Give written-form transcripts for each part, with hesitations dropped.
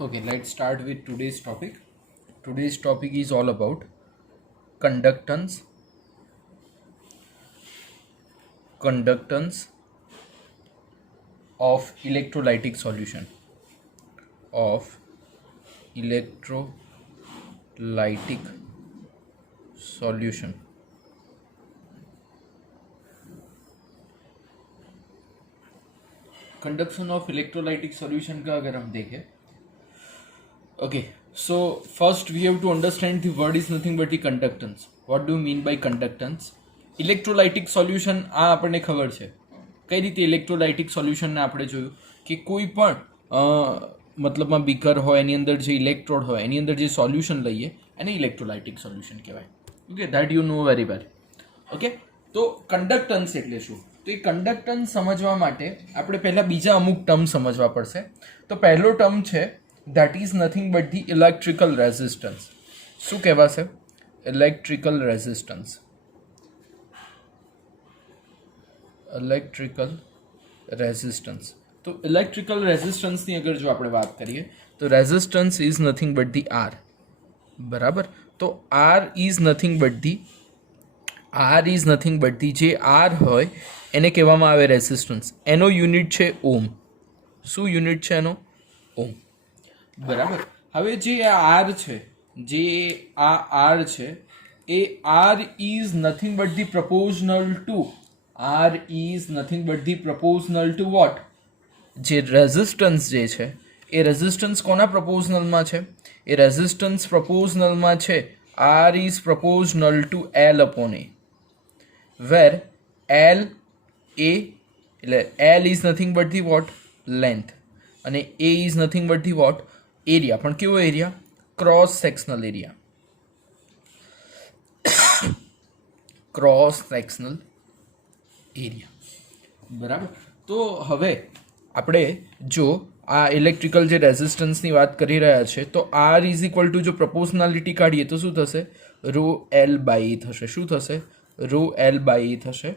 Okay, let's start with today's topic. Today's topic is all about conductance, conductance of electrolytic solution, of electrolytic solution. Conduction of electrolytic solution का अगर हम देखें, okay, so first we have to understand the word is nothing but the conductance. What do you mean by conductance? Electrolytic solution આ આપણને ખબર છે. કઈ રીતે ઇલેક્ટ્રોલાઇટિક સોલ્યુશનને આપણે જોયું કે કોઈ પણ મતલબમાં બીકર હોય એની અંદર જે ઇલેક્ટ્રોડ હોય એની અંદર જે સોલ્યુશન લઈએ એને ઇલેક્ટ્રોલાઇટિક સોલ્યુશન કહેવાય. Okay, that you know very well. Okay, તો કન્ડક્ટન્સ એટલે શું? તો એ કન્ડક્ટન્સ સમજવા માટે આપણે પહેલાં બીજા અમુક ટર્મ સમજવા પડશે. તો પહેલો ટર્મ છે that is nothing but the electrical resistance. શું કહેવાશે? Electrical resistance. Electrical resistance. તો ઇલેક્ટ્રિકલ રેઝિસ્ટન્સની અગર જો આપણે વાત કરીએ તો resistance is nothing but the R. બરાબર. તો R is nothing but the જે આર હોય એને કહેવામાં આવે રેઝિસ્ટન્સ. એનો યુનિટ છે ઓમ. શું યુનિટ છે એનો? ઓમ. બરાબર. હવે જે આ આર છે, એ R is nothing but the proportional to what? જે રેઝિસ્ટન્સ જે છે એ રેઝિસ્ટન્સ કોના પ્રપોઝનલમાં છે? એ રેઝિસ્ટન્સ પ્રપોઝનલમાં છે R is proportional to L upon A, where L એટલે L is nothing but the what? Length. અને A is nothing but the what? Area. પણ કેવો area? Cross sectional area. Cross sectional area. બરાબર. તો હવે આપણે જો આ ઇલેક્ટ્રિકલ જે રેઝિસ્ટન્સની વાત કરી રહ્યા છે તો આર ઇઝ ઇક્વલ ટુ જો પ્રપોઝનાલિટી કાઢીએ તો શું થશે? રો એલ બાય એ થશે. શું થશે? રો એલ બાય એ થશે.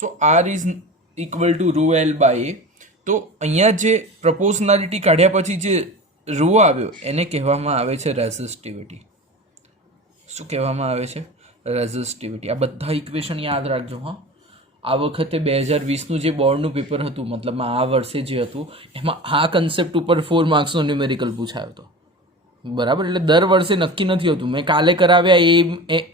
So R is equal to rho L by A. તો અહીંયા જે પ્રપોઝનાલિટી કાઢ્યા પછી જે રો આવ્યો એને કહેવામાં આવે છે રેઝિસ્ટિવિટી. શું કહેવામાં આવે છે? રેઝિસ્ટિવિટી. આ બધા ઇક્વેશન યાદ રાખજો. હા, આ વખતે 2020નું જે બોર્ડનું પેપર હતું, મતલબમાં આ વર્ષે જે હતું, એમાં આ કન્સેપ્ટ ઉપર 4 માર્ક્સનો ન્યુમેરિકલ પૂછાયો હતો. બરાબર. એટલે દર વર્ષે નક્કી નથી હોતું. મેં કાલે કરાવ્યા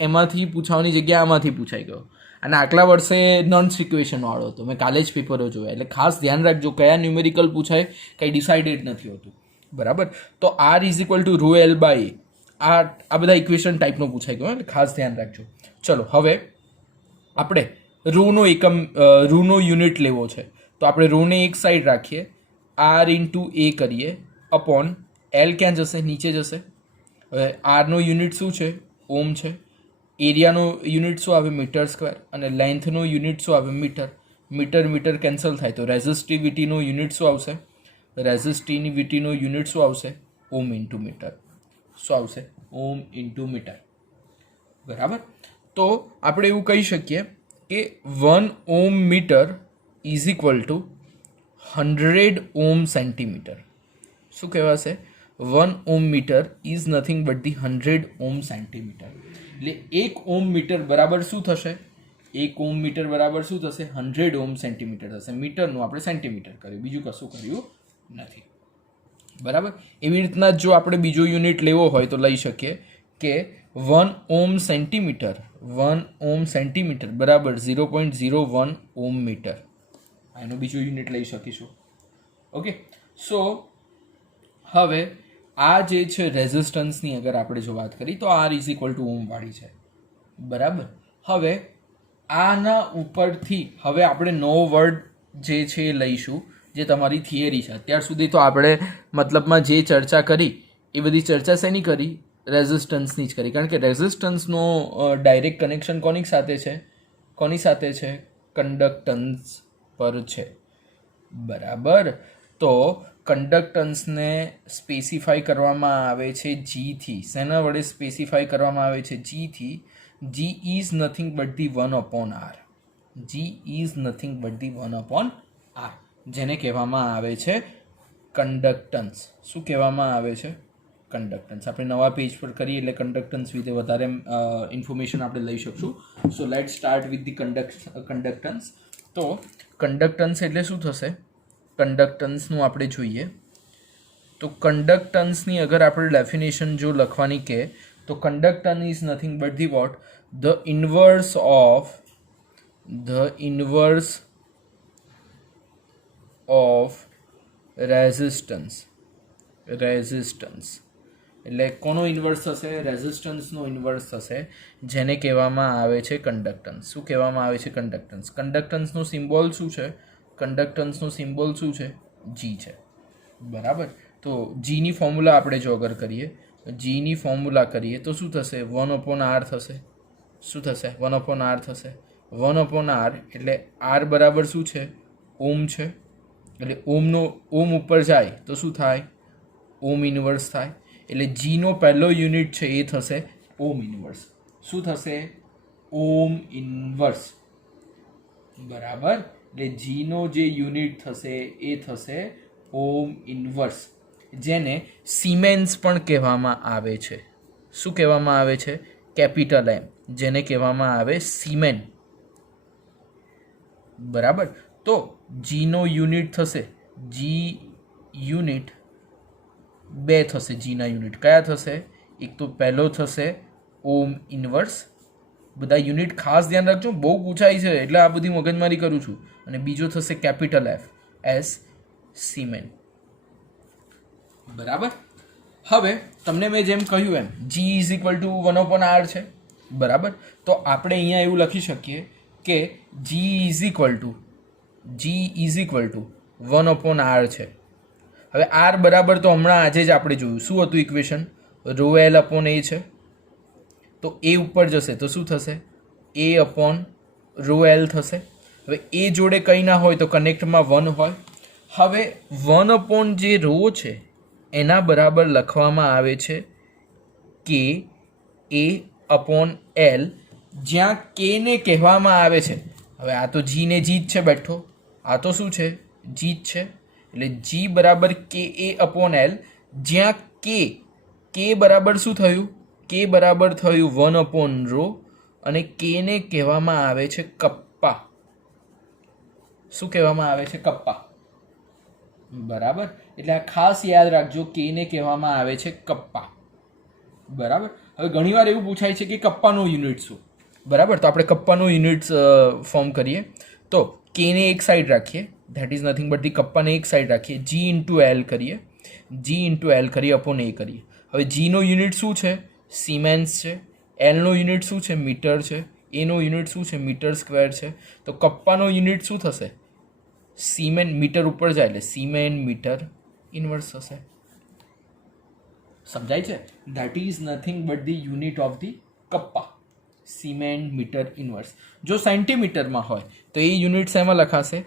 એમાંથી પૂછવાની જગ્યાએ આમાંથી પૂછાઈ ગયો. અને આગલા વર્ષે નોન સિક્વેશનવાળો હતો. મેં કાલે જ પેપરો જોયા. એટલે ખાસ ધ્યાન રાખજો કયા ન્યુમેરિકલ પૂછાય કંઈ ડિસાઇડેડ નથી હોતું. બરાબર. તો R is equal to rho L by આ બધા ઇક્વેશન ટાઈપનો પૂછાઈ ગયો. એટલે ખાસ ધ્યાન રાખજો. ચલો, હવે આપણે રૂનો યુનિટ લેવો છે તો આપણે રોને એક સાઈડ રાખીએ, આર ઇન્ટુ એ કરીએ અપોન એલ. ક્યાં જશે? નીચે જશે. હવે આરનો યુનિટ શું છે? ઓમ છે. એરિયાનો યુનિટ શું આવે? Metre square. અને લેન્થનો યુનિટ શું આવે? મીટર. મીટર કેન્સલ થાય તો રેઝિસ્ટિવિટીનો યુનિટ શું આવશે? રેઝિસ્ટિવિટીનો યુનિટ શું આવશે? Ohm into metre. શું આવશે? Ohm into metre. બરાબર. તો આપણે એવું કહી શકીએ કે 1 ohm metre is equal to 100 ohm centimetre. શું કહેવાશે? 1 ohm metre is nothing but the 100 ohm centimetre. એટલે 1 ઓમ મીટર બરાબર શું થશે? 1 ઓમ મીટર બરાબર શું થશે? 100 ઓમ સેન્ટીમીટર થશે. મીટરનું આપણે સેન્ટીમીટર કર્યું, બીજું કશું કર્યું નથી. બરાબર. એવી રીતના જો આપણે બીજો યુનિટ લેવો હોય તો લઈ શકીએ કે 1 ઓમ સેન્ટીમીટર બરાબર 0.01 ઓમ મીટર. એનો બીજો યુનિટ લઈ શકીશું. ઓકે, સો હવે આ જે છે રેઝિસ્ટન્સની અગર આપણે જો વાત કરી તો આર ઇઝ ઇક્વલ ટુ ઓમ વાળી છે. બરાબર. હવે આના ઉપરથી હવે આપણે નવો વર્ડ જે છે એ લઈશું, જે તમારી થિયરી છે. અત્યાર સુધી તો આપણે મતલબમાં જે ચર્ચા કરી એ બધી ચર્ચા શેની કરી? રેઝિસ્ટન્સની જ કરી. કારણ કે રેઝિસ્ટન્સનો ડાયરેક્ટ કનેક્શન કોની સાથે છે? કન્ડક્ટન્સ પર છે. બરાબર. તો કન્ડક્ટન્સને સ્પેસિફાઈ કરવામાં આવે છે જીથી. શેના વડે સ્પેસિફાઈ કરવામાં આવે છે? જીથી. G is nothing but the 1 upon R. જેને કહેવામાં આવે છે કન્ડક્ટન્સ શું કહેવામાં આવે છે? કન્ડક્ટન્સ. આપણે નવા પેજ પર કરીએ એટલે કન્ડક્ટન્સ વિશે વધારે ઇન્ફોર્મેશન આપણે લઈ શકશું. So let start with the conductance. તો કન્ડક્ટન્સ એટલે શું થશે? કન્ડક્ટન્સનું આપણે જોઈએ તો કન્ડક્ટન્સની અગર આપણે ડેફિનેશન જો લખવાની કે તો conductance is nothing but the what? The inverse of resistance. એટલે કોનો ઇન્વર્સ થશે? રેઝિસ્ટન્સનો ઇન્વર્સ થશે, જેને કહેવામાં આવે છે કન્ડક્ટન્સ. શું કહેવામાં આવે છે? કન્ડક્ટન્સ. કન્ડક્ટન્સનો સિમ્બોલ શું છે? કન્ડક્ટન્સનો સિમ્બોલ શું છે? જી છે. બરાબર. તો જીની ફોર્મ્યુલા આપણે જો અગર કરીએ, જીની ફોર્મ્યુલા કરીએ તો શું થશે? 1/r થશે. શું થશે? 1/r થશે. 1/r એટલે r બરાબર શું છે? ઓમ છે. એટલે ઓમ ઉપર જાય તો શું થાય? ઓમ ઇન્વર્સ થાય. એટલે જીનો પહેલો યુનિટ છે એ થશે ઓમ ઇન્વર્સ. શું થશે? ઓમ ઇન્વર્સ. બરાબર. એટલે જીનો જે યુનિટ થશે એ થશે ઓમ ઇન્વર્સ, જેને સિમેન્સ પણ કહેવામાં આવે છે. શું કહેવામાં આવે છે? કેપિટલ એમ, જેને કહેવામાં આવે સિમેન. બરાબર. તો જીનો યુનિટ થશે, જી યુનિટ બે થશે. જીના યુનિટ કયા થશે? એક તો પહેલો થશે ઓમ ઇન્વર્સ. બધા યુનિટ ખાસ ધ્યાન રાખજો, બહુ પૂછાય છે એટલે આ બધી મગજમારી કરું છું. અને બીજો થશે કેપિટલ એફ, એસ સિમેન. બરાબર. હવે તમને મેં જેમ કહ્યું એમ G is equal to 1/r છે. બરાબર. તો આપણે અહીંયા એવું લખી શકીએ કે જી ઇઝ ઇક્વલ ટુ 1/r છે. હવે આર બરાબર તો હમણાં આજે જ આપણે જોયું. શું હતું ઇક્વેશન? રો એલ અપોન એ છે. તો એ ઉપર જશે તો શું થશે? એ અપોન રો એલ થશે. હવે એ જોડે કંઈ ના હોય તો કનેક્ટમાં 1 હોય. હવે 1 જે રો છે એના બરાબર લખવામાં આવે છે કે એ અપોન એલ, જ્યાં કે ને કહેવામાં આવે છે. હવે આ તો જી ને જી જ છે બેઠો, આ તો શું છે? જી જ છે. એટલે જી બરાબર કે એ અપોન એલ, જ્યાં કે બરાબર શું થયું? કે બરાબર થયું 1/રો અને કે ને કહેવામાં આવે છે કપ્પા. શું કહેવામાં આવે છે? કપ્પા. બરાબર. એટલે આ ખાસ યાદ રાખજો, કે ને કહેવામાં આવે છે કપ્પા. બરાબર. હવે ઘણીવાર એવું પૂછાય છે કે કપ્પાનો યુનિટ શું? બરાબર. તો આપણે કપ્પાનો યુનિટ્સ ફોર્મ કરીએ. તો કે ને એક સાઈડ રાખીએ, that is nothing but the કપ્પાને એક સાઈડ રાખીએ. જી ઇન્ટુ એલ કરીએ, અપોન એ કરીએ. હવે જીનો યુનિટ શું છે? સિમેન્સ છે. એલનો યુનિટ શું છે? મીટર છે. એનો યુનિટ શું છે? મીટર સ્ક્વેર છે. તો કપ્પાનો યુનિટ શું થશે? સિમેન. મીટર ઉપર જાય એટલે સિમેન મીટર ઇન્વર્સ થશે. સમજાય છે? That is nothing but the unit of the kappa, siemens metre inverse. જો સેન્ટીમીટરમાં હોય તો એ યુનિટ શેમાં લખાશે?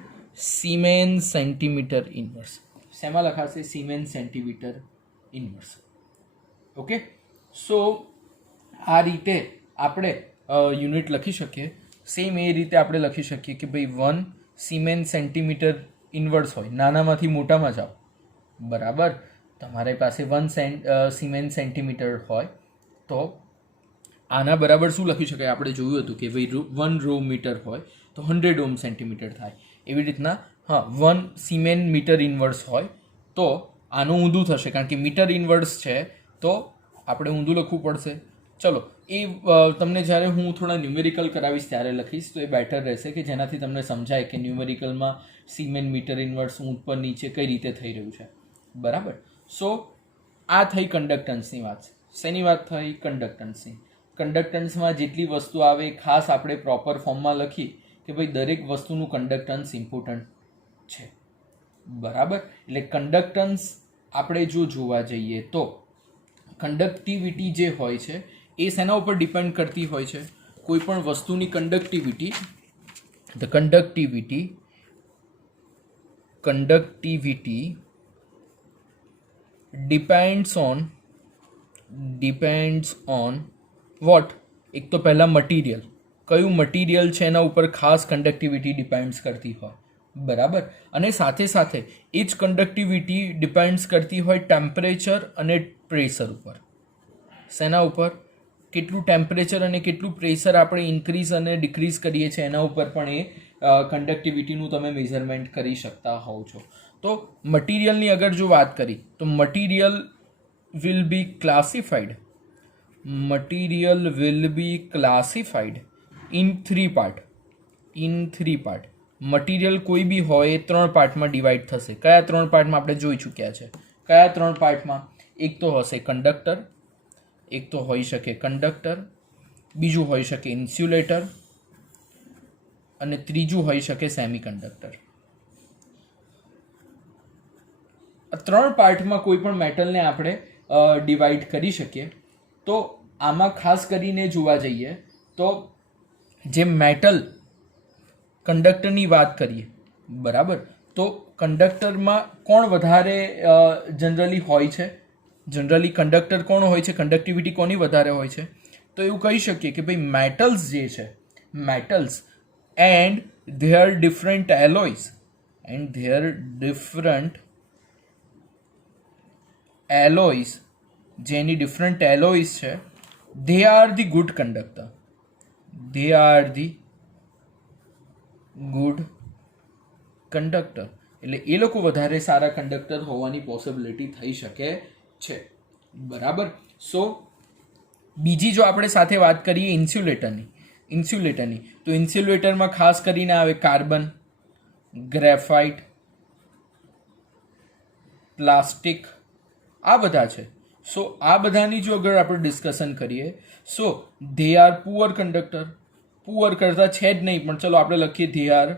Siemens centimetre inverse. શેમાં લખાશે? Siemens centimetre inverse. Okay. So આ રીતે આપણે યુનિટ લખી શકીએ. સેમ એ રીતે આપણે લખી શકીએ કે ભાઈ 1 સિમેન સેન્ટીમીટર ઇન્વર્સ હોય, નાનામાંથી મોટામાં જાઓ. બરાબર. તમારી પાસે 1 સિમેન સેન્ટીમીટર હોય તો આના બરાબર શું લખી શકાય? આપણે જોયું હતું કે ભાઈ 1 રો મીટર હોય તો 100 ઓમ સેન્ટીમીટર થાય. એવી રીતના 1 સિમેન મીટર ઇન્વર્સ હોય તો આનું ઊંધું થશે, કારણ કે મીટર ઇન્વર્સ છે તો આપણે ઊંધું લખવું પડશે. ચલો, એ તમને જ્યારે હું થોડા ન્યુમેરિકલ કરાવીશ ત્યારે લખીશ તો એ બેટર રહેશે, કે જેનાથી તમને સમજાય કે ન્યુમેરિકલમાં સિમેન મીટર ઇન્વર્સ ઉપર નીચે કઈ રીતે થઈ રહ્યું છે. બરાબર. સો આ થઈ કન્ડક્ટન્સની વાત. શેની વાત થઈ? કન્ડક્ટન્સની. કન્ડક્ટન્સમાં જેટલી વસ્તુ આવે ખાસ આપણે પ્રોપર ફોર્મમાં લખી કે ભાઈ દરેક વસ્તુનું કન્ડક્ટન્સ ઇમ્પોર્ટન્ટ છે. બરાબર. એટલે કન્ડક્ટન્સ આપણે જો જોવા જઈએ તો કન્ડક્ટિવિટી જે હોય છે એ શેના ઉપર ડિપેન્ડ કરતી હોય છે? કોઈ પણ વસ્તુની conductivity, the conductivity depends on what? એક તો પહેલાં મટીરિયલ. કયું મટીરિયલ છે એના ઉપર ખાસ કન્ડક્ટિવિટી ડિપેન્ડ્સ કરતી હોય. બરાબર. અને સાથે સાથે એ જ કન્ડક્ટિવિટી ડિપેન્ડ્સ કરતી હોય ટેમ્પરેચર અને પ્રેશર ઉપર. શેના ઉપર? કેટલું ટેમ્પરેચર અને કેટલું પ્રેશર આપણે ઇન્ક્રીઝ અને ડિક્રીઝ કરીએ છીએ એના ઉપર પણ એ કન્ડક્ટિવિટીનું તમે મેઝરમેન્ટ કરી શકતા હોવ છો. તો મટીરિયલની અગર જો વાત કરી તો material will be classified in three part. Material કોઈ બી હોય એ 3 પાર્ટમાં ડિવાઈડ થશે. કયા 3 પાર્ટમાં આપણે જોઈ ચૂક્યા છે? કયા 3 પાર્ટમાં? એક તો હશે કંડક્ટર, એક તો હોઈ શકે કંડક્ટર, બીજું હોઈ શકે ઇન્સ્યુલેટર અને ત્રીજું હોઈ શકે સેમિકન્ડક્ટર. આ 3 પાર્ટમાં કોઈ પણ મેટલને આપણે ડિવાઈડ કરી શકીએ. તો આમાં ખાસ કરીને જોવા જઈએ તો જે મેટલ કંડક્ટરની વાત કરીએ, બરાબર, તો કંડક્ટરમાં કોણ વધારે જનરલી હોય છે? જનરલી કંડક્ટર કોણ હોય છે? કન્ડક્ટિવિટી કોની વધારે હોય છે? તો એવું કહી શકીએ કે ભાઈ મેટલ્સ જે છે, metals and there different alloys જેની ડિફરન્ટ એલોયસ છે, they are the good conductor. એટલે એ લોકો વધારે સારા કંડક્ટર હોવાની પોસિબિલિટી થઈ શકે છે. બરાબર. સો બીજી જો આપણે સાથે વાત કરીએ ઇન્સ્યુલેટરની તો ઇન્સ્યુલેટરમાં ખાસ કરીને આવે કાર્બન, ગ્રેફાઇટ, પ્લાસ્ટિક, આ બધા છે. સો આ બધાની જો અગર આપણે ડિસ્કશન કરીએ, so they are poor conductor. Poor કરતા છે જ નહીં, પણ ચલો આપણે લખીએ ધે આર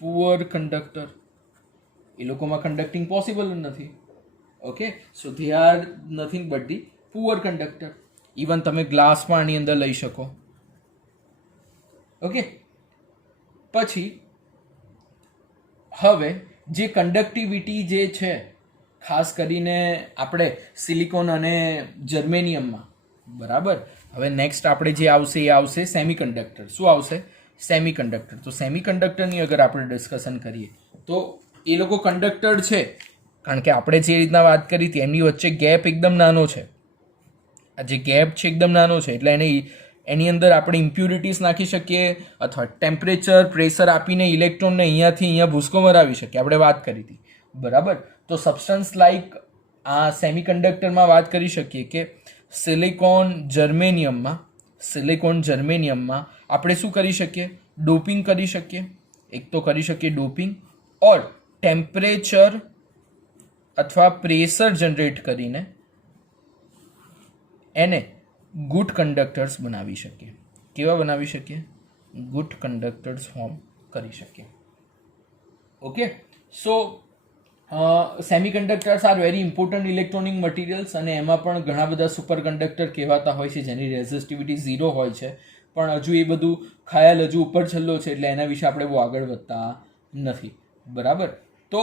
પુઅર કંડક્ટર. એ લોકોમાં કંડક્ટિંગ પોસિબલ નથી. Okay, so they are nothing but the poor conductor. Even તમે ગ્લાસ પણ આની અંદર લઈ શકો. ઓકે, પછી હવે જે કન્ડક્ટિવિટી જે છે ખાસ કરીને આપણે સિલિકોન અને જર્મેનિયમમાં, બરાબર. હવે નેક્સ્ટ આપણે જે આવશે એ આવશે સેમિકન્ડક્ટર. શું આવશે? સેમિકન્ડક્ટર. તો સેમિકન્ડક્ટરની અગર આપણે ડિસ્કશન કરીએ તો એ લોકો કંડક્ટર છે, કારણ કે આપણે જે રીતના વાત કરી હતી એમની વચ્ચે ગેપ એકદમ નાનો છે. આ જે ગેપ છે એકદમ નાનો છે, એટલે એની અંદર આપણે ઇમ્પ્યુરિટીઝ નાખી શકીએ અથવા ટેમ્પરેચર પ્રેશર આપીને ઇલેક્ટ્રોનને અહીંયાથી અહીંયા ભૂસકો મરાવી શકીએ. આપણે વાત કરી હતી, બરાબર. તો સબસ્ટન્સ લાઈક આ સેમિકન્ડક્ટરમાં વાત કરી શકીએ કે સિલિકોન જર્મેનિયમમાં આપણે શું કરી શકીએ? ડોપિંગ કરી શકીએ. એક તો કરી શકીએ ડોપિંગ, ઓર ટેમ્પરેચર અથવા પ્રેશર જનરેટ કરીને એને ગુડ કંડક્ટર્સ બનાવી શકીએ. કેવા બનાવી શકીએ? ગુડ કંડક્ટર્સ ફોર્મ કરી શકીએ. Okay, so semiconductors are very important electronic materials, અને એમાં પણ ઘણા બધા સુપર કંડક્ટર કહેવાતા હોય છે જેની રેઝિસ્ટિવિટી 0 હોય છે. પણ હજુ એ બધું ખ્યાલ હજુ ઉપર છેલ્લો છે, એટલે એના વિશે આપણે બહુ આગળ વધતા નથી. બરાબર. તો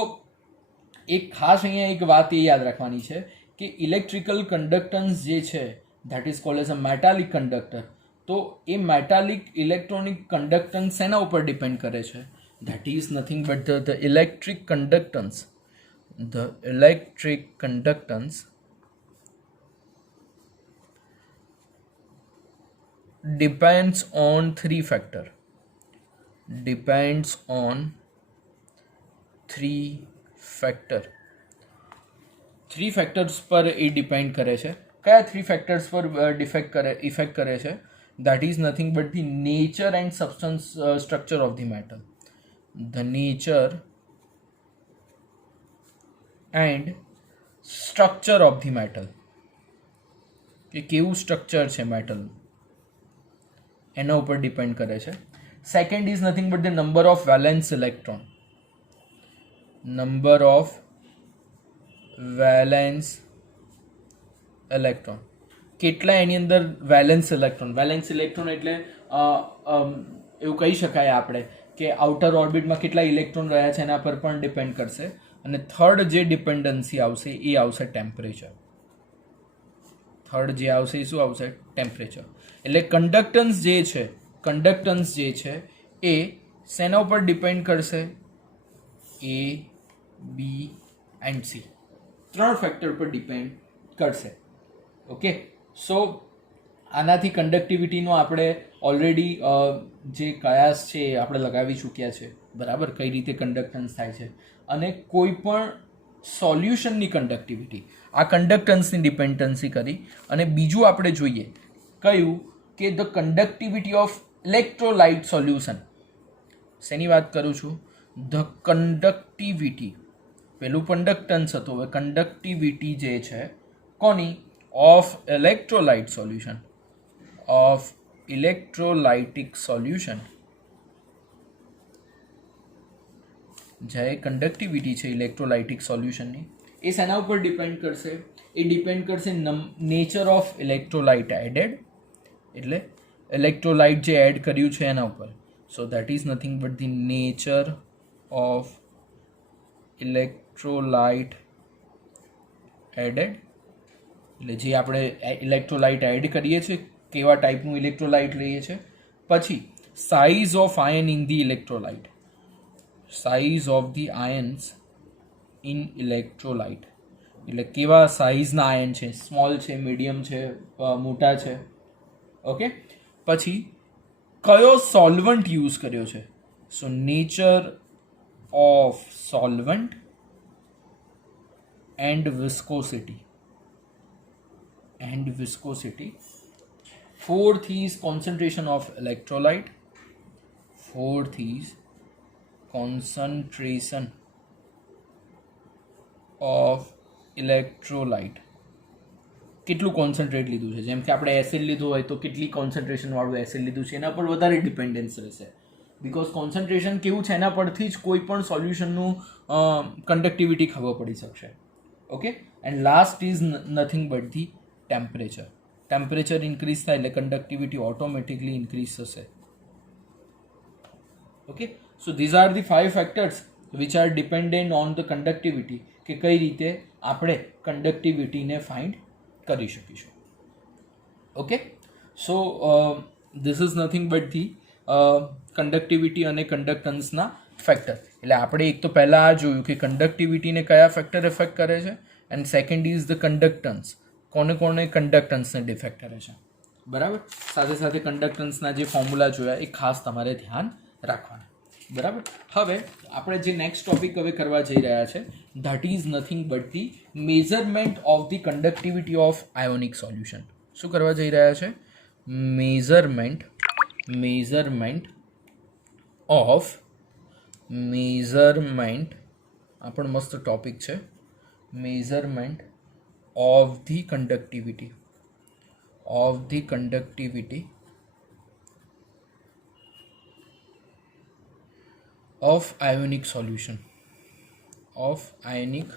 એક ખાસ અહીંયા એક વાત એ યાદ રાખવાની છે કે ઇલેક્ટ્રિકલ કન્ડક્ટન્સ જે છે that is called as a metallic conductor. તો એ મેટાલિક ઇલેક્ટ્રોનિક કન્ડક્ટન્સ એના ઉપર ડિપેન્ડ કરે છે. That is nothing but the electric conductance. The electric conductance depends on 3 factors. Three factors પર એ ડિપેન્ડ કરે છે. કયા 3 factors પર ઇફેક્ટ કરે છે? That is nothing but the nature and substance structure of the metal. The nature and structure of the metal, કે કેવું structure છે મેટલનું, એના ઉપર ડિપેન્ડ કરે છે. Second is nothing but the number of valence electron. કેટલા એની અંદર વેલેન્સ ઇલેક્ટ્રોન એટલે એવું કહી શકાય આપણે કે આઉટર ઓર્બિટમાં કેટલા ઇલેક્ટ્રોન રહ્યા છે એના પર પણ ડિપેન્ડ કરશે. અને થર્ડ જે ડિપેન્ડન્સી આવશે એ આવશે ટેમ્પરેચર. ટેમ્પરેચર. એટલે કંડક્ટન્સ જે છે એ શેના ઉપર ડિપેન્ડ કરશે? A, B and C 3 factor પર ડિપેન્ડ કરશે. ઓકે, સો આનાથી કંડક્ટિવિટીનો આપણે ઓલરેડી જે કયાસ છે એ આપણે લગાવી ચૂક્યા છે, બરાબર, કઈ રીતે કંડક્ટન્સ થાય છે. અને કોઈ પણ સોલ્યુશનની કંડક્ટિવિટી આ કંડક્ટન્સની ડિપેન્ડન્સી કરી. અને બીજું આપણે જોઈએ કયું કે the conductivity of electrolyte solution. શેની વાત કરું છું? ધ કંડક્ટિવિટી, પેલું કંડક્ટન્સ હતું, હવે કંડક્ટિવિટી જે છે કોની? Of electrolyte solution, of electrolytic solution. જે કંડક્ટિવિટી છે ઇલેક્ટ્રોલાઇટિક સોલ્યુશનની, એ શેના ઉપર ડિપેન્ડ કરશે? એ ડિપેન્ડ કરશે નેચર ઓફ ઇલેક્ટ્રોલાઇટ એડેડ, એટલે ઇલેક્ટ્રોલાઇટ જે એડ કર્યું છે એના ઉપર. So that is nothing but the nature of electrolyte added, એટલે જે આપણે ઇલેક્ટ્રોલાઇટ એડ કરીએ છીએ, કેવા ટાઈપનું ઇલેક્ટ્રોલાઇટ લઈએ છીએ. પછી size of ion in the electrolyte, size of the ions in electrolyte, એટલે કેવા સાઇઝના આયન છે, સ્મોલ છે, મીડિયમ છે, મોટા છે. ઓકે, પછી કયો સોલ્વન્ટ યુઝ કર્યો છે? So nature of solvent and viscosity, and viscosity. Fourth is concentration of electrolyte. Fourth is concentration of electrolyte. કેટલું કોન્સન્ટ્રેટ લીધું છે? જેમ કે આપણે એસિડ લીધું હોય તો કેટલી કોન્સન્ટ્રેશન વાળું એસિડ લીધું છે એના પર વધારે ડિપેન્ડન્સ રહેશે, બિકોઝ કોન્સન્ટ્રેશન કેવું છે એના પરથી જ કોઈ પણ સોલ્યુશનનું કંડક્ટિવિટી ખબર પડી શકશે. Okay, and last is nothing but the temperature. Temperature increase થાય એટલે કંડક્ટિવિટી ઓટોમેટિકલી ઇન્ક્રીઝ થશે. Okay, so these are the 5 factors which are dependent on the conductivity, કે કઈ રીતે આપણે કંડક્ટિવિટીને ફાઇન્ડ કરી શકીશું. Okay, so this is nothing but the conductivity અને કંડક્ટન્સના ફેક્ટર. એટલે આપણે એક તો પહેલાં આ જોયું કે કંડક્ટિવિટીને કયા ફેક્ટર ઇફેક્ટ કરે છે, and second is the conductance, કોને કોને કંડક્ટન્સને ડિફેક્ટ કરે છે, બરાબર. સાથે સાથે કંડક્ટન્સના જે ફોર્મ્યુલા જોયા એ ખાસ તમારે ધ્યાન રાખવાના, બરાબર. હવે આપણે જે નેક્સ્ટ ટોપિક હવે કરવા જઈ રહ્યા છે, that is nothing but the measurement of the conductivity of ionic solution. શું કરવા જઈ રહ્યા છે? મેઝરમેન્ટ ઓફ, મેઝરમેન્ટ, આ પણ મસ્ત ટોપિક છે. Measurement of the conductivity of ionic solution, of ionic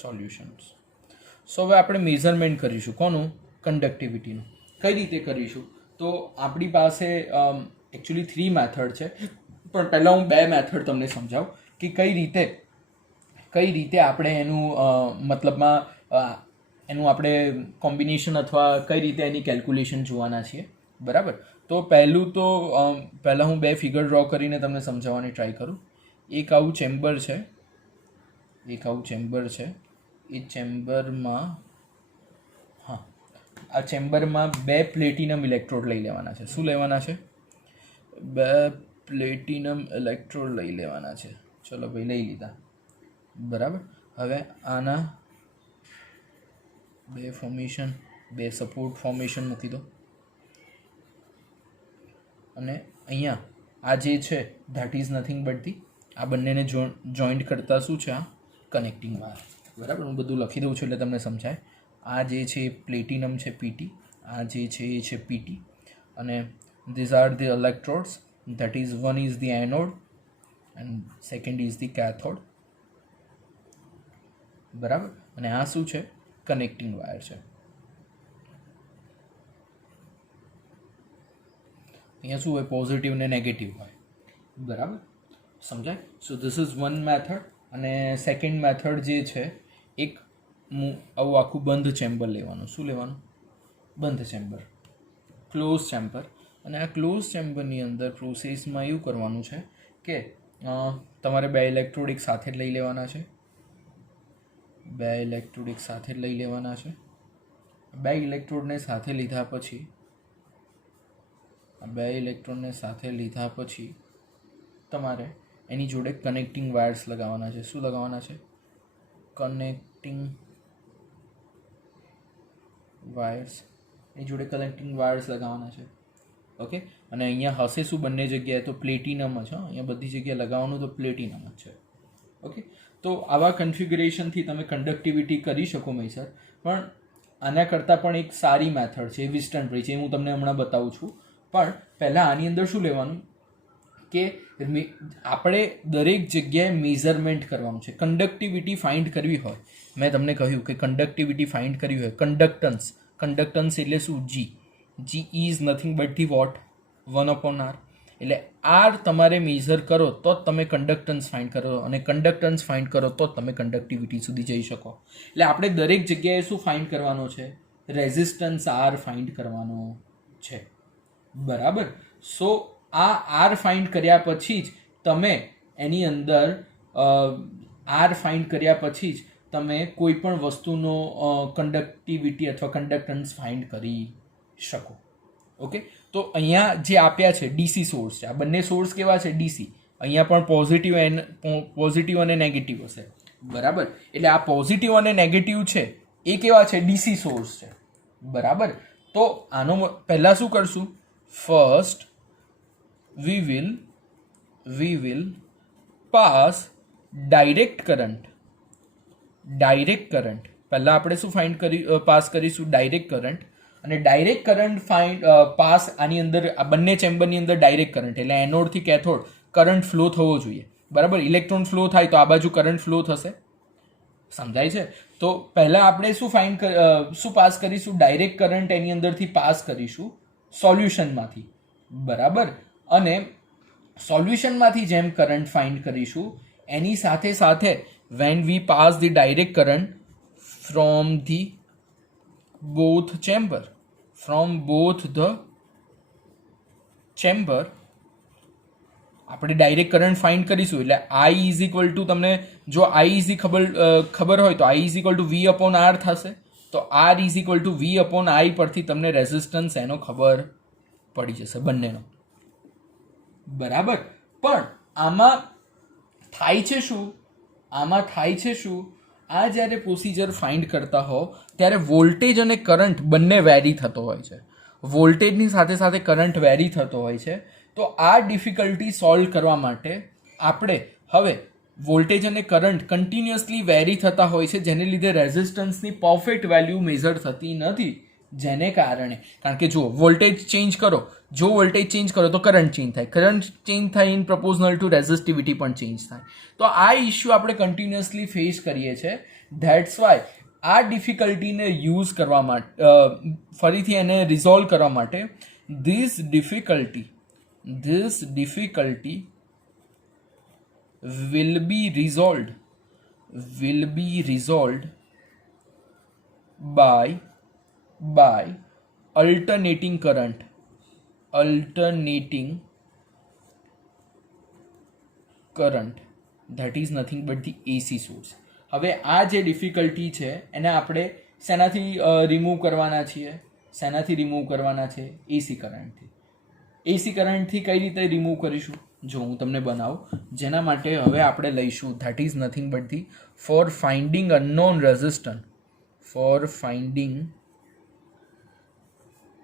solutions. સો હવે આપણે મેઝરમેન્ટ કરીશું કોનું? કંડક્ટિવિટીનું. કઈ રીતે કરીશું? તો આપણી પાસે એકચ્યુઅલી 3 મેથડ છે, પણ પહેલાં હું 2 મેથડ તમને સમજાવું કે કઈ રીતે આપણે એનું મતલબમાં એનું આપણે કોમ્બિનેશન અથવા કઈ રીતે એની કેલ્ક્યુલેશન જોવાના છીએ, બરાબર. તો પહેલાં હું 2 ફિગર ડ્રો કરીને તમને સમજાવવાની ટ્રાય કરું. એક આવું ચેમ્બર છે, એ ચેમ્બરમાં, હા, આ ચેમ્બરમાં 2 પ્લેટિનમ ઇલેક્ટ્રોડ લઈ લેવાના છે. શું લેવાના છે? 2 પ્લેટિનમ ઇલેક્ટ્રોડ લઈ લેવાના છે. ચલો ભાઈ, લઈ લીધા, બરાબર. હવે આના 2 ફોર્મેશન, 2 સપોર્ટ ફોર્મેશન મૂકી દો. અને અહીંયા આ જે છે that is nothing but the, આ બંનેને જોઈન્ટ કરતા શું છે? આ કનેક્ટિંગ વાયર, બરાબર. હું બધું લખી દઉં છું એટલે તમને સમજાય. આ જે છે પ્લેટિનમ છે PT, આ જે છે એ છે PT, અને these are the electrodes, that is one is the anode and second is the cathode, બરાબર. અને આ શું છે? કનેક્ટિંગ વાયર છે. અહીંયા શું હોય? પોઝિટિવ ને નેગેટિવ હોય, બરાબર, સમજાય? સો ધીસ ઇઝ વન મેથડ. અને સેકન્ડ મેથડ જે છે, એક આવું આખું બંધ ચેમ્બર લેવાનું. શું લેવાનું? બંધ ચેમ્બર, ક્લોઝ ચેમ્બર. અને આ ક્લોઝ ચેમ્બરની અંદર પ્રોસેસમાં એવું કરવાનું છે કે તમારે બે ઇલેક્ટ્રોડ એક સાથે લઈ લેવાના છે, બે ઇલેક્ટ્રોડ એક સાથે લઈ લેવાના છે. બે ઇલેક્ટ્રોડને સાથે લીધા પછી તમારે એની જોડે કનેક્ટિંગ વાયર્સ લગાવવાના છે. શું લગાવવાના છે? Connecting wires. એની જોડે કનેક્ટિંગ વાયર્સ લગાવવાના છે. ઓકે, અને અહીંયા હશે શું બંને જગ્યાએ? તો પ્લેટિનમ જ. અહીંયા બધી જગ્યાએ લગાવવાનું તો પ્લેટિનમ જ છે. ઓકે, તો આવા કન્ફિગ્યુરેશનથી તમે કન્ડક્ટિવિટી કરી શકો સર. પણ આના કરતાં પણ એક સારી મેથડ છે વિસ્ટર્ન બ્રિજ, એ હું તમને હમણાં બતાવું છું. પણ પહેલાં આની અંદર શું લેવાનું કે આપણે દરેક જગ્યાએ મેઝરમેન્ટ કરવાનું છે. કન્ડક્ટિવિટી ફાઇન્ડ કરવી હોય, મેં તમને કહ્યું કે કન્ડક્ટિવિટી ફાઇન્ડ કરવી હોય, કન્ડક્ટન્સ એટલે શું? G is nothing but the what? 1/r. એટલે આર તમારે મેઝર કરો તો જ તમે કન્ડક્ટન્સ ફાઇન્ડ કરો, અને કન્ડક્ટન્સ ફાઇન્ડ કરો તો જ તમે કન્ડક્ટિવિટી સુધી જઈ શકો. એટલે આપણે દરેક જગ્યાએ શું ફાઇન્ડ કરવાનો છે? રેઝિસ્ટન્સ આર ફાઇન્ડ કરવાનો છે. બરાબર. સો આ આર ફાઇન્ડ કર્યા પછી જ તમે એની અંદર આર ફાઇન્ડ કર્યા પછી જ તમે કોઈ પણ વસ્તુનો કન્ડક્ટિવિટી અથવા કન્ડક્ટન્સ ફાઇન્ડ કરી શકો. ઓકે, તો અહીંયા જે આપ્યા છે ડીસી સોર્સ છે. આ બંને સોર્સ કેવા છે? ડીસી. અહીંયા પણ પોઝિટિવ અને નેગેટિવ હશે. બરાબર. એટલે આ પોઝિટિવ અને નેગેટિવ છે એ કેવા છે? ડીસી સોર્સ છે. બરાબર. તો આનો પહેલાં શું કરશું? First we will pass direct current. પહેલા આપણે શું પાસ કરીશું? Direct current. અને ડાયરેક્ટ કરંટ પાસ આની અંદર આ બંને ચેમ્બરની અંદર ડાયરેક્ટ કરંટ એટલે એનોડથી કેથોડ કરંટ ફ્લો થવો જોઈએ. બરાબર. ઇલેક્ટ્રોન ફ્લો થાય તો આ બાજુ કરંટ ફ્લો થશે. સમજાય છે? તો પહેલા આપણે શું પાસ કરીશું? ડાયરેક્ટ કરંટ એની અંદરથી પાસ કરીશું સોલ્યુશનમાંથી. બરાબર. અને સોલ્યુશનમાંથી જેમ કરંટ ફાઇન્ડ કરીશું એની સાથે સાથે when we pass the direct current from the both the chamber આપણે ડાયરેક્ટ કરંટ ફાઇન્ડ કરીશું. એટલે I ઇઝ ઇક્વલ ટુ, તમને જો I ઇઝ ખબર હોય તો I is equal two V/R થશે. તો R is equal two V/I પરથી તમને રેઝિસ્ટન્સ એનો ખબર પડી જશે બંનેનો. બરાબર. પણ આમાં થાય છે શું? આ જ્યારે પ્રોસિજર ફાઇન્ડ કરતા હો ત્યારે વોલ્ટેજ અને કરંટ બંને વેરી થતો હોય છે. વોલ્ટેજની સાથે સાથે કરંટ વેરી થતો હોય છે. તો આ ડિફિકલ્ટી સોલ્વ કરવા માટે આપણે હવે વોલ્ટેજ અને કરંટ કન્ટિન્યુઅસલી વેરી થતા હોય છે, જેને લીધે રેઝિસ્ટન્સની પરફેક્ટ વેલ્યુ મેઝર થતી નથી. જેને કારણે, કારણ કે જો વોલ્ટેજ ચેન્જ કરો તો કરંટ ચેન્જ થાય, કરંટ ચેન્જ થાય ઇન પ્રપોઝનલ ટુ રેઝિસ્ટિવિટી પણ ચેન્જ થાય. તો આ ઇશ્યુ આપણે કન્ટિન્યુઅસલી ફેસ કરીએ છીએ. ધેટ્સ વાય આ ડિફિકલ્ટીને યુઝ કરવા માટે, ફરીથી એને રિઝોલ્વ કરવા માટે, this difficulty will be resolved by alternating current that is nothing but the AC source. હવે આ જે ડિફિકલ્ટી છે એને આપણે શેનાથી રિમૂવ કરવાના છે? એસી કરંટથી. એસી કરંટથી કઈ રીતે રિમૂવ કરીશું? જો હું તમને બનાવું, જેના માટે હવે આપણે લઈશું that is nothing but the for finding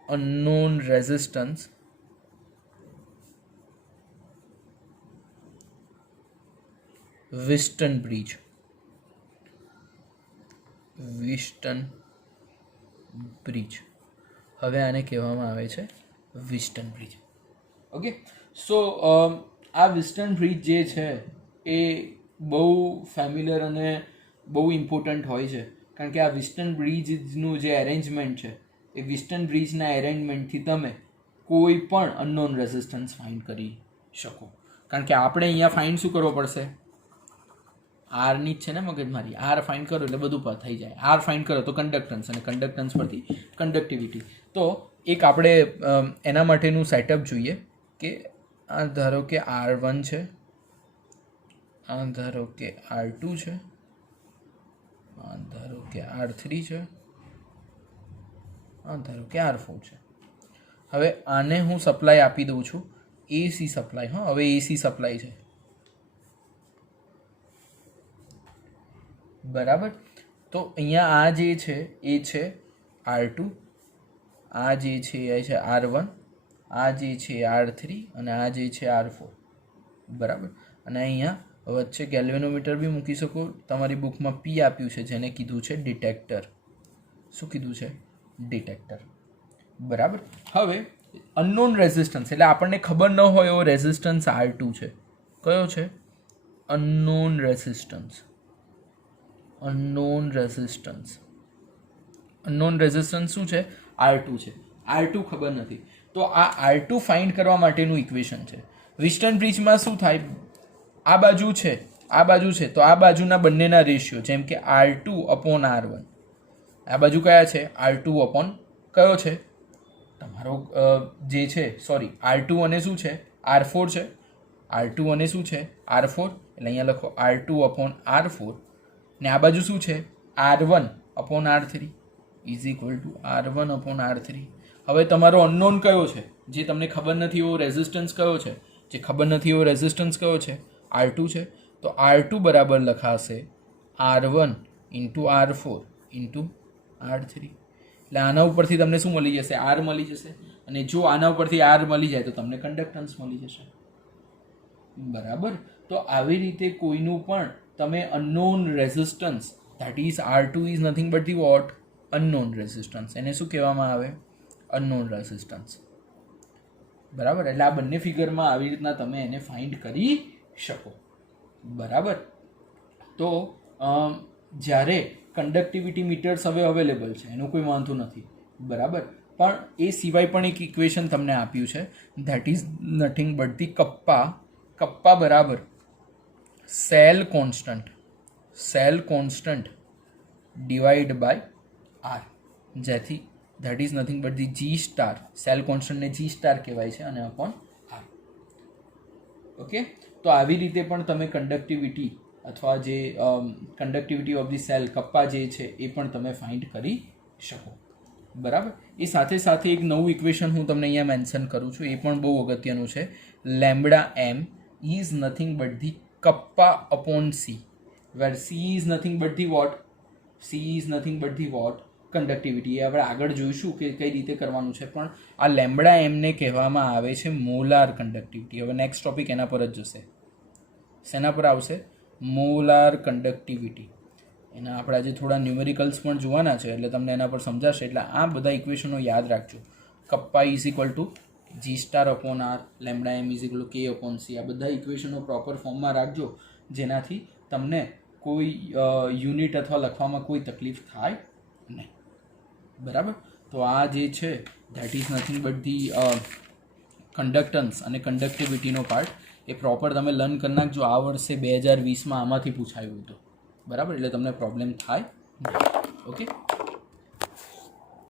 unknown resistance Wheatstone bridge. હવે આને કહેવામાં આવે છે વિસ્ટન બ્રિજ. ઓકે, સો આ વિસ્ટન બ્રિજ જે છે એ બહુ ફેમિલિયર અને બહુ ઇમ્પોર્ટન્ટ હોય છે, કારણ કે આ વિસ્ટન બ્રિજનું જે એરેન્જમેન્ટ છે એ વિસ્ટન બ્રિજના એરેન્જમેન્ટથી તમે કોઈ પણ અનનોન રેઝિસ્ટન્સ ફાઇન્ડ કરી શકો. કારણ કે આપણે અહીંયા ફાઇન્ડ શું કરવો પડશે? આરની જ છે ને મગજમારી. આર ફાઇન્ડ કરો એટલે બધું થઈ જાય. આર ફાઇન્ડ કરો તો કન્ડક્ટન્સ, અને કન્ડક્ટન્સ પરથી કન્ડક્ટિવિટી. તો એક આપણે એના માટેનું સેટઅપ જોઈએ કે આ ધારો કે R1 છે, આ ધારો કે R2 છે, આ ધારો કે R3 છે, આ ધારો કે R4 છે. હવે આને હું સપ્લાય આપી દઉં છું એસી સપ્લાય. હા, હવે એસી સપ્લાય છે, બરાબર. તો અહીંયા આ જે છે એ છે R2, આ જે છે એ છે R1, આ જે છે R3 અને આ જે છે R4, બરાબર. અને અહીંયા વચ્ચે ગેલ્વેનોમીટર બી મૂકી શકો. તમારી બુકમાં P આપ્યું છે જેને કીધું છે ડિટેક્ટર. શું કીધું છે? ડિટેક્ટર, બરાબર. હવે અનનોન રેઝિસ્ટન્સ એટલે આપણને ખબર ન હોય એવો રેઝિસ્ટન્સ R2 છે. કયો છે? Unknown resistance. Unknown resistance. Unknown resistance શું છે? R2 છે. R2 ખબર નથી. તો આ R2 ફાઇન્ડ કરવા માટેનું ઇક્વેશન છે. વ્હિસ્ટન બ્રિજમાં શું થાય? આ બાજુ છે, આ બાજુ છે, તો આ બાજુના બંનેના રેશિયો જેમ કે R2 અપોન R1. આ બાજુ કયા છે? R2 અપોન કયો છે? તમારો જે છે સોરી R2 અને શું છે? R4 છે. R2 અને શું છે? R4. એટલે અહીંયા લખો R2 અપોન R4. ને આ બાજુ શું છે? R1 upon R3 is equal two R1 upon R3. હવે તમારો અનનોન કયો છે? જે તમને ખબર નથી એવો રેઝિસ્ટન્સ કયો છે? જે ખબર નથી એવો રેઝિસ્ટન્સ કયો છે? R2 છે. તો R2 બરાબર લખાશે R1 into R4 into R3. એટલે આના ઉપરથી તમને શું મળી જશે? R મળી જશે. અને જો આના ઉપરથી R મળી જાય તો તમને કન્ડક્ટન્સ મળી જશે, બરાબર. તો આવી રીતે કોઈનું પણ તમે unknown resistance that is R2 is nothing but the what? Unknown resistance. એને શું કહેવામાં આવે? અનનોન રેઝિસ્ટન્સ, બરાબર. એટલે આ બંને ફિગરમાં આવી રીતના તમે એને ફાઇન્ડ કરી શકો, બરાબર. તો જ્યારે કન્ડક્ટિવિટી મીટર્સ હવે અવેલેબલ છે એનો કોઈ વાંધો નથી, બરાબર. પણ એ સિવાય પણ એક ઇક્વેશન તમને આપ્યું છે that is nothing but the kappa બરાબર cell constant divide by R, જેથી that is nothing but the G star. Cell કોન્સ્ટન્ટને G સ્ટાર કહેવાય છે અને અપોન R. ઓકે. તો આવી રીતે પણ તમે કન્ડક્ટિવિટી અથવા જે conductivity of the cell kappa જે છે એ પણ તમે ફાઇન્ડ કરી શકો, બરાબર. એ સાથે સાથે એક નવું ઇક્વેશન હું તમને અહીંયા મેન્શન કરું છું, એ પણ બહુ અગત્યનું છે. Lambda M is nothing but the kappa upon C, where C is nothing but the what? C is nothing but the what? Conductivity. એ આપણે આગળ જોઈશું કે કઈ રીતે કરવાનું છે, પણ આ લેમ્બડા એમને કહેવામાં આવે છે મોલાર કન્ડક્ટિવિટી. હવે નેક્સ્ટ ટોપિક એના પર જ જશે. શેના પર આવશે? Molar conductivity. એના આપણે આજે થોડા ન્યુમેરિકલ્સ પણ જોવાના છે એટલે તમને એના પર સમજાશે. એટલે આ બધા ઇક્વેશનો યાદ રાખજો. Kappa is equal to G star upon R, lambda M is equal to K upon c. આ બધા ઇક્વેશનો પ્રોપર ફોર્મમાં રાખજો જેનાથી તમને કોઈ યુનિટ અથવા લખવામાં કોઈ તકલીફ થાય નહીં, બરાબર. તો આ જે છે that is nothing but the conductance અને કન્ડક્ટિવિટીનો પાર્ટ એ પ્રોપર તમે લર્ન કરી નાખજો. આ વર્ષે 2020માં આમાંથી પૂછાયું હતું, બરાબર. એટલે તમને પ્રોબ્લેમ થાય નહીં. ઓકે.